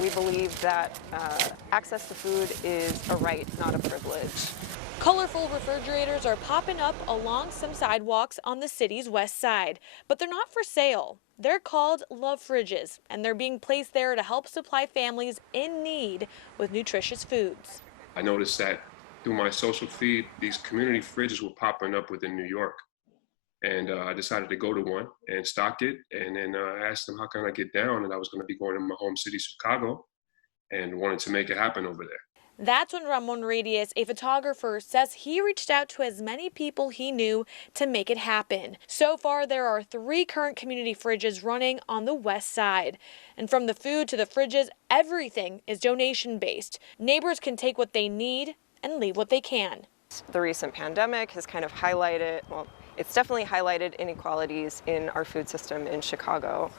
We believe that access to food is a right, not a privilege. Colorful refrigerators are popping up along some sidewalks on the city's west side, but they're not for sale. They're called Love Fridges, and they're being placed there to help supply families in need with nutritious foods. I noticed that through my social feed, these community fridges were popping up within New York. And I decided to go to one and stock it. And then I asked them, how can I get down? And I was going to be going to my home city, Chicago, and wanted to make it happen over there. That's when Ramon Radius, a photographer, says he reached out to as many people he knew to make it happen. So far, there are 3 current community fridges running on the west side. And from the food to the fridges, everything is donation-based. Neighbors can take what they need and leave what they can. The recent pandemic has kind of highlighted, well, it's definitely highlighted inequalities in our food system in Chicago.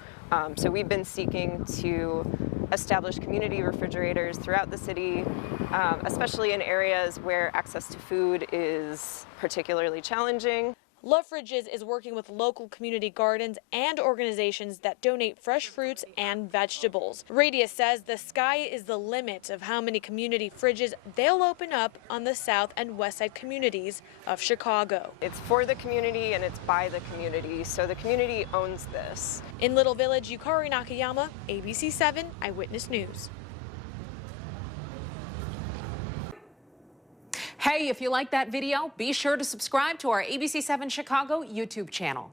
So we've been seeking to establish community refrigerators throughout the city, especially in areas where access to food is particularly challenging. Love Fridges is working with local community gardens and organizations that donate fresh fruits and vegetables. Radius says the sky is the limit of how many community fridges they'll open up on the south and west side communities of Chicago. It's for the community and it's by the community, so the community owns this. In Little Village, Yukari Nakayama, ABC 7 Eyewitness News. Hey, if you like that video, be sure to subscribe to our ABC7 Chicago YouTube channel.